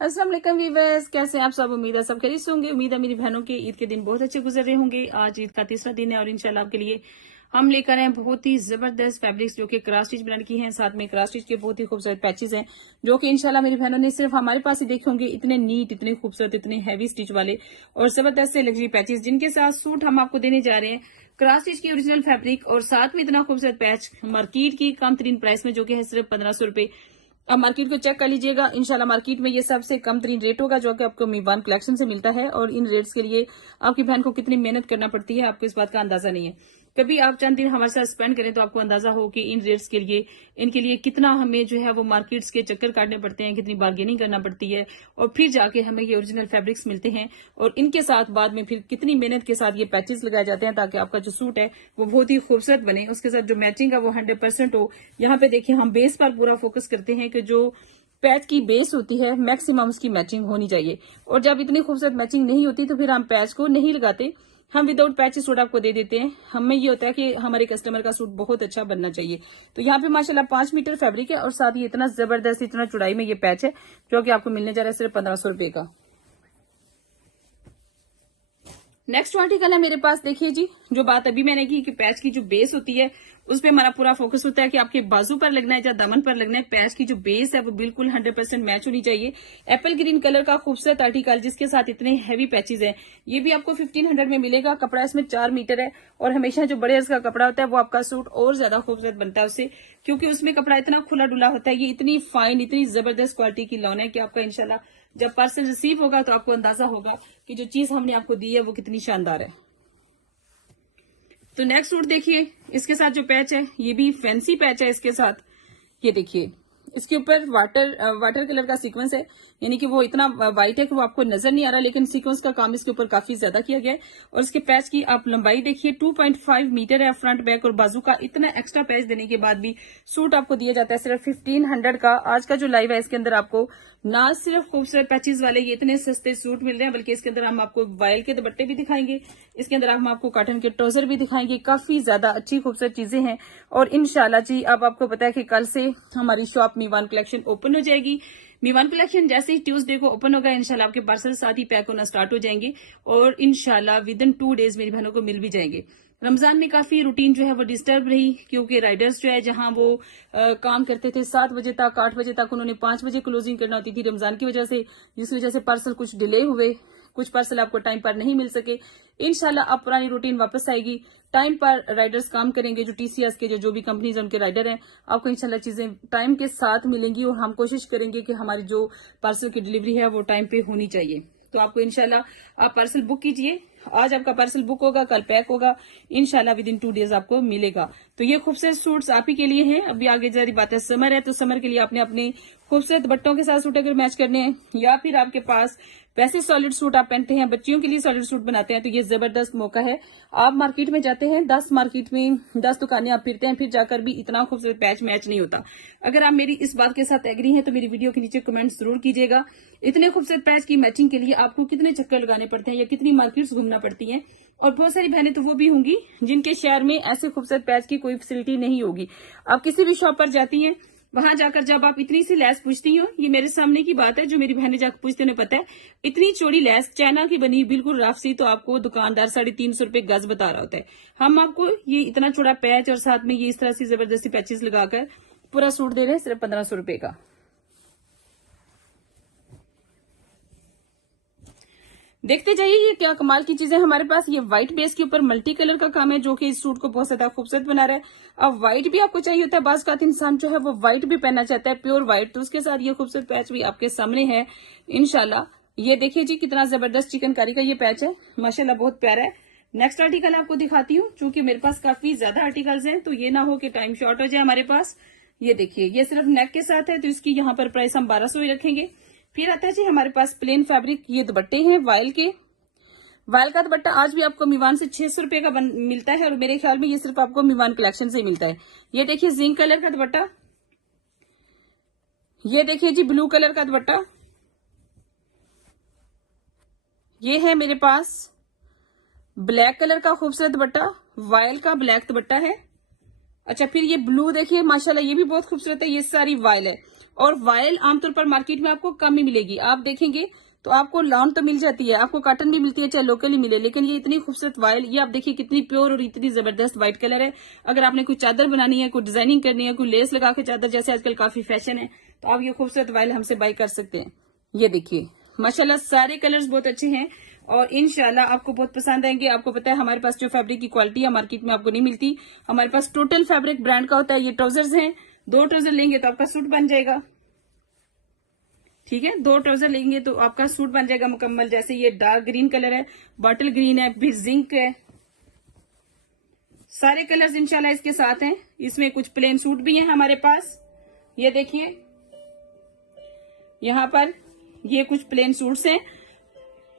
अस्सलाम वालेकुम वीवर्स, कैसे हैं आप सब। उम्मीद है सब खैरियत से होंगे। उम्मीद है मेरी बहनों के ईद के दिन बहुत अच्छे गुजर रहे होंगे। आज ईद का तीसरा दिन है और इंशाल्लाह आपके लिए हम लेकर आए हैं बहुत ही जबरदस्त फैब्रिक्स जो कि क्रॉस स्टिच ब्रांड की हैं। साथ में क्रॉस स्टिच के बहुत ही खूबसूरत पैचेस हैं जो कि इंशाल्लाह मेरी बहनों ने सिर्फ हमारे पास ही देखे होंगे। इतने नीट, इतने खूबसूरत, इतने हैवी स्टिच वाले और जबरदस्त से लग्जरी पैचेस जिनके साथ सूट हम आपको देने जा रहे हैं। क्रॉस स्टिच की ओरिजिनल फैब्रिक और साथ में इतना खूबसूरत पैच मार्केट की कम तरीन प्राइस में जो कि है सिर्फ 1500 रुपए। अब मार्केट को चेक कर लीजिएगा। इंशाल्लाह मार्केट में ये सबसे कम तरीन रेट होगा जो कि आपको मीवान कलेक्शन से मिलता है। और इन रेट्स के लिए आपकी बहन को कितनी मेहनत करना पड़ती है आपको इस बात का अंदाजा नहीं है। कभी आप चंद दिन हमारे साथ स्पेंड करें तो आपको अंदाजा हो कि इन रेट्स के लिए इनके लिए कितना हमें जो है वो मार्केट्स के चक्कर काटने पड़ते हैं, कितनी बार्गेनिंग करना पड़ती है और फिर जाके हमें ये ओरिजिनल फैब्रिक्स मिलते हैं। और इनके साथ बाद में फिर कितनी मेहनत के साथ ये पैचेस लगाए जाते हैं ताकि आपका जो सूट है वो बहुत ही खूबसूरत बने, उसके साथ जो मैचिंग है वो 100% हो। यहाँ पे देखिए हम बेस पर पूरा फोकस करते हैं कि जो पैच की बेस होती है मैक्सिमम उसकी मैचिंग होनी चाहिए। और जब इतनी खूबसूरत मैचिंग नहीं होती तो फिर हम पैच को नहीं लगाते, हम विदाउट पैच सूट आपको दे देते हैं। हमें ये होता है कि हमारे कस्टमर का सूट बहुत अच्छा बनना चाहिए। तो यहाँ पे माशाल्लाह 5 मीटर फैब्रिक है और साथ ही इतना जबरदस्त, इतना चौड़ाई में ये पैच है जो कि आपको मिलने जा रहा है सिर्फ 1500 रुपए का। नेक्स्ट आर्टिकल है मेरे पास। देखिए जी, जो बात अभी मैंने की कि पैच की जो बेस होती है उस पे हमारा पूरा फोकस होता है कि आपके बाजू पर लगना है या दामन पर लगना है। पैच की जो बेस है वो बिल्कुल 100% मैच होनी चाहिए। एप्पल ग्रीन कलर का खूबसूरत आर्टिकल जिसके साथ इतने हैवी पैचेस हैं। ये भी आपको 1500 में मिलेगा। कपड़ा इसमें 4 मीटर है और हमेशा जो बड़े अर्ज का कपड़ा होता है वो आपका सूट और ज्यादा खूबसूरत बनता है उससे, क्योंकि उसमें कपड़ा इतना खुला डुला होता है। ये इतनी फाइन, इतनी जबरदस्त क्वालिटी की लॉन है कि आपका इंशाल्लाह जब पार्सल रिसीव होगा तो आपको अंदाजा होगा कि जो चीज हमने आपको दी है वो कितनी शानदार है। तो नेक्स्ट सूट देखिए, इसके साथ जो पैच है ये भी फैंसी पैच है। इसके साथ ये देखिए, इसके ऊपर वाटर कलर का सीक्वेंस है, यानी कि वो इतना वाइट है कि वो आपको नजर नहीं आ रहा, लेकिन सीक्वेंस का काम इसके ऊपर काफी ज्यादा किया गया है। और इसके पैच की आप लंबाई देखिए 2.5 मीटर है। फ्रंट बैक और बाजू का इतना एक्स्ट्रा पैच देने के बाद भी सूट आपको दिया जाता है सिर्फ 1500 का। आज का जो लाइव है इसके अंदर आपको ना सिर्फ खूबसूरत पैचेस वाले ये इतने सस्ते सूट मिल रहे हैं, बल्कि इसके अंदर हम आपको वायल के दुपट्टे भी दिखाएंगे, इसके अंदर हम आपको कॉटन के ट्राउजर भी दिखाएंगे। काफी ज्यादा अच्छी खूबसूरत चीजें हैं। और इंशाल्लाह जी अब आपको पता है कि कल से हमारी शॉप मीवान कलेक्शन ओपन हो जाएगी। मीवान कलेक्शन जैसे ही ट्यूसडे को ओपन होगा इंशाल्लाह आपके पार्सल साथ ही पैक होना स्टार्ट हो जाएंगे और इंशाल्लाह विद इन 2 डेज मेरी बहनों को मिल भी जाएंगे। रमजान में काफी रूटीन जो है वो डिस्टर्ब रही, क्योंकि राइडर्स जो है जहां वो काम करते थे 7 बजे तक, 8 बजे तक, उन्होंने 5 बजे क्लोजिंग करना होती थी रमजान की वजह से, जिस वजह से पार्सल कुछ डिले हुए, कुछ पार्सल आपको टाइम पर नहीं मिल सके। इंशाल्लाह अब पुरानी रूटीन वापस आएगी। टाइम पर राइडर्स काम करेंगे, जो टीसीएस के जो भी कंपनीज उनके राइडर हैं, आपको इंशाल्लाह चीजें टाइम के साथ मिलेंगी। और हम कोशिश करेंगे कि हमारी जो पार्सल की डिलीवरी है वो टाइम पे होनी चाहिए। तो आपको इंशाल्लाह आप पार्सल बुक कीजिए। आज आपका पार्सल बुक होगा, कल पैक होगा, इंशाल्लाह विद इन 2 डेज आपको मिलेगा। तो ये खूबसूरत सूट्स आप ही के लिए हैं। अभी आगे जरी बात है समर है, तो समर के लिए आपने अपने खूबसूरत बट्टों के साथ सूट अगर मैच करने हैं या फिर आपके पास वैसे सॉलिड सूट आप पहनते हैं, बच्चियों के लिए सॉलिड सूट बनाते हैं, तो ये जबरदस्त मौका है। आप मार्केट में जाते हैं 10 मार्केट में 10 दुकानें आप फिरते हैं, फिर जाकर भी इतना खूबसूरत पैच मैच नहीं होता। अगर आप मेरी इस बात के साथ एग्री हैं तो मेरी वीडियो के नीचे कमेंट जरूर कीजिएगा। इतने खूबसूरत पैच की मैचिंग के लिए आपको कितने चक्कर लगाने पड़ते हैं या कितनी मार्केट्स घूमना पड़ती हैं। और बहुत सारी बहनें तो वो भी होंगी जिनके शहर में ऐसे खूबसूरत पैच की कोई फैसिलिटी नहीं होगी। आप किसी भी शॉप पर जाती हैं, वहां जाकर जब आप इतनी सी लैस पूछती हो, ये मेरे सामने की बात है, जो मेरी बहनें जाकर पूछती उन्हें पता है, इतनी चौड़ी लैस चाइना की बनी बिल्कुल रफ सी, तो आपको दुकानदार 350 रुपए गज बता रहा होता है। हम आपको ये इतना चौड़ा पैच और साथ में ये इस तरह से जबरदस्ती पैचेस लगाकर पूरा सूट दे रहे हैं सिर्फ 1500 रुपए का। देखते जाइए ये क्या कमाल की चीजें हमारे पास। ये व्हाइट बेस के ऊपर मल्टी कलर का काम है जो कि इस सूट को बहुत ज्यादा खूबसूरत बना रहा है। अब व्हाइट भी आपको चाहिए होता है, बाज़ का इंसान जो है वो व्हाइट भी पहनना चाहता है, प्योर व्हाइट, तो उसके साथ ये खूबसूरत पैच भी आपके सामने है इंशाल्लाह। ये देखिए जी कितना जबरदस्त चिकनकारी का ये पैच है, माशाल्लाह बहुत प्यारा है। नेक्स्ट आर्टिकल आपको दिखाती हूँ, चूंकि मेरे पास काफी ज्यादा आर्टिकल्स हैं तो ये ना हो कि टाइम शॉर्ट हो जाए हमारे पास। ये देखिए, ये सिर्फ नेक के साथ है तो इसकी यहाँ पर प्राइस हम 1200 ही रखेंगे। फिर आता है जी हमारे पास प्लेन फैब्रिक, ये दुपट्टे हैं वायल के। वायल का दुपट्टा आज भी आपको मीवान से 600 रुपए का मिलता है और मेरे ख्याल में ये सिर्फ आपको मीवान कलेक्शन से ही मिलता है। ये देखिए जिंक कलर का दुपट्टा, ये देखिए जी ब्लू कलर का दुपट्टा, ये है मेरे पास ब्लैक कलर का खूबसूरत दुपट्टा, वायल का ब्लैक दुपट्टा है। अच्छा, फिर ये ब्लू देखिए माशाल्लाह ये भी बहुत खूबसूरत है, ये सारी वायल है। और वायल आमतौर पर मार्केट में आपको कम ही मिलेगी। आप देखेंगे तो आपको लॉन तो मिल जाती है, आपको कॉटन भी मिलती है, चाहे लोकल ही मिले, लेकिन ये इतनी खूबसूरत वायल, ये आप देखिए कितनी प्योर और इतनी जबरदस्त व्हाइट कलर है। अगर आपने कोई चादर बनानी है, कोई डिजाइनिंग करनी है, कोई लेस लगा के चादर, जैसे आजकल काफी फैशन है, तो आप ये खूबसूरत वायल हमसे बाय कर सकते हैं। ये देखिए माशाल्लाह सारे कलर्स बहुत अच्छे हैं और इंशाल्लाह आपको बहुत पसंद आएंगे। आपको पता है हमारे पास जो फैब्रिक की क्वालिटी है मार्केट में आपको नहीं मिलती। हमारे पास टोटल फैब्रिक ब्रांड का होता है। ये ट्राउजर्स हैं, 2 ट्राउजर लेंगे तो आपका सूट बन जाएगा। ठीक है, 2 ट्राउजर लेंगे तो आपका सूट बन जाएगा मुकम्मल। जैसे ये डार्क ग्रीन कलर है, बॉटल ग्रीन है, फिर जिंक है, सारे कलर्स इंशाल्लाह इसके साथ हैं। इसमें कुछ प्लेन सूट भी हैं हमारे पास। ये देखिए यहाँ पर ये कुछ प्लेन सूट्स हैं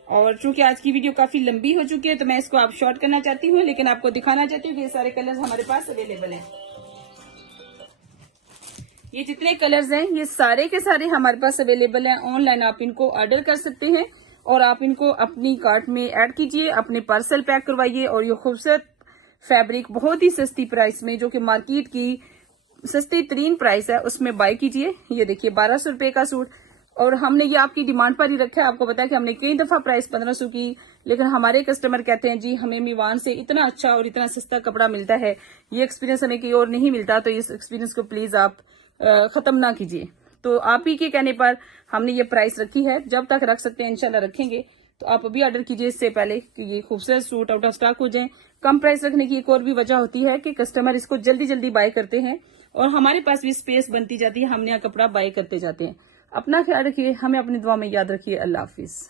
और चूंकि आज की वीडियो काफी लंबी हो चुकी है तो मैं इसको आप शॉर्ट करना चाहती हूँ, लेकिन आपको दिखाना चाहती हूँ कि ये सारे कलर्स हमारे पास अवेलेबल हैं। ये जितने कलर्स हैं ये सारे के सारे हमारे पास अवेलेबल हैं। ऑनलाइन आप इनको ऑर्डर कर सकते हैं और आप इनको अपनी कार्ट में ऐड कीजिए, अपने पार्सल पैक करवाइए और ये खूबसूरत फैब्रिक बहुत ही सस्ती प्राइस में, जो कि मार्केट की सस्ती तरीन प्राइस है, उसमें बाय कीजिए। ये देखिए 1200 रुपए का सूट, और हमने ये आपकी डिमांड पर ही रखा है। आपको पता है कि हमने कई दफा प्राइस 1500 की, लेकिन हमारे कस्टमर कहते हैं जी हमें मीवान से इतना अच्छा और इतना सस्ता कपड़ा मिलता है, ये एक्सपीरियंस हमें कहीं और नहीं मिलता। तो इस एक्सपीरियंस को प्लीज आप खत्म ना कीजिए। तो आप ही के कहने पर हमने ये प्राइस रखी है, जब तक रख सकते हैं इंशाल्लाह रखेंगे। तो आप अभी ऑर्डर कीजिए इससे पहले कि ये खूबसूरत सूट आउट ऑफ स्टॉक हो जाए। कम प्राइस रखने की एक और भी वजह होती है कि कस्टमर इसको जल्दी जल्दी बाय करते हैं और हमारे पास भी स्पेस बनती जाती है, हम नया कपड़ा बाय करते जाते हैं। अपना ख्याल रखिए, हमें अपनी दुआ में याद रखिए। अल्लाह हाफिज।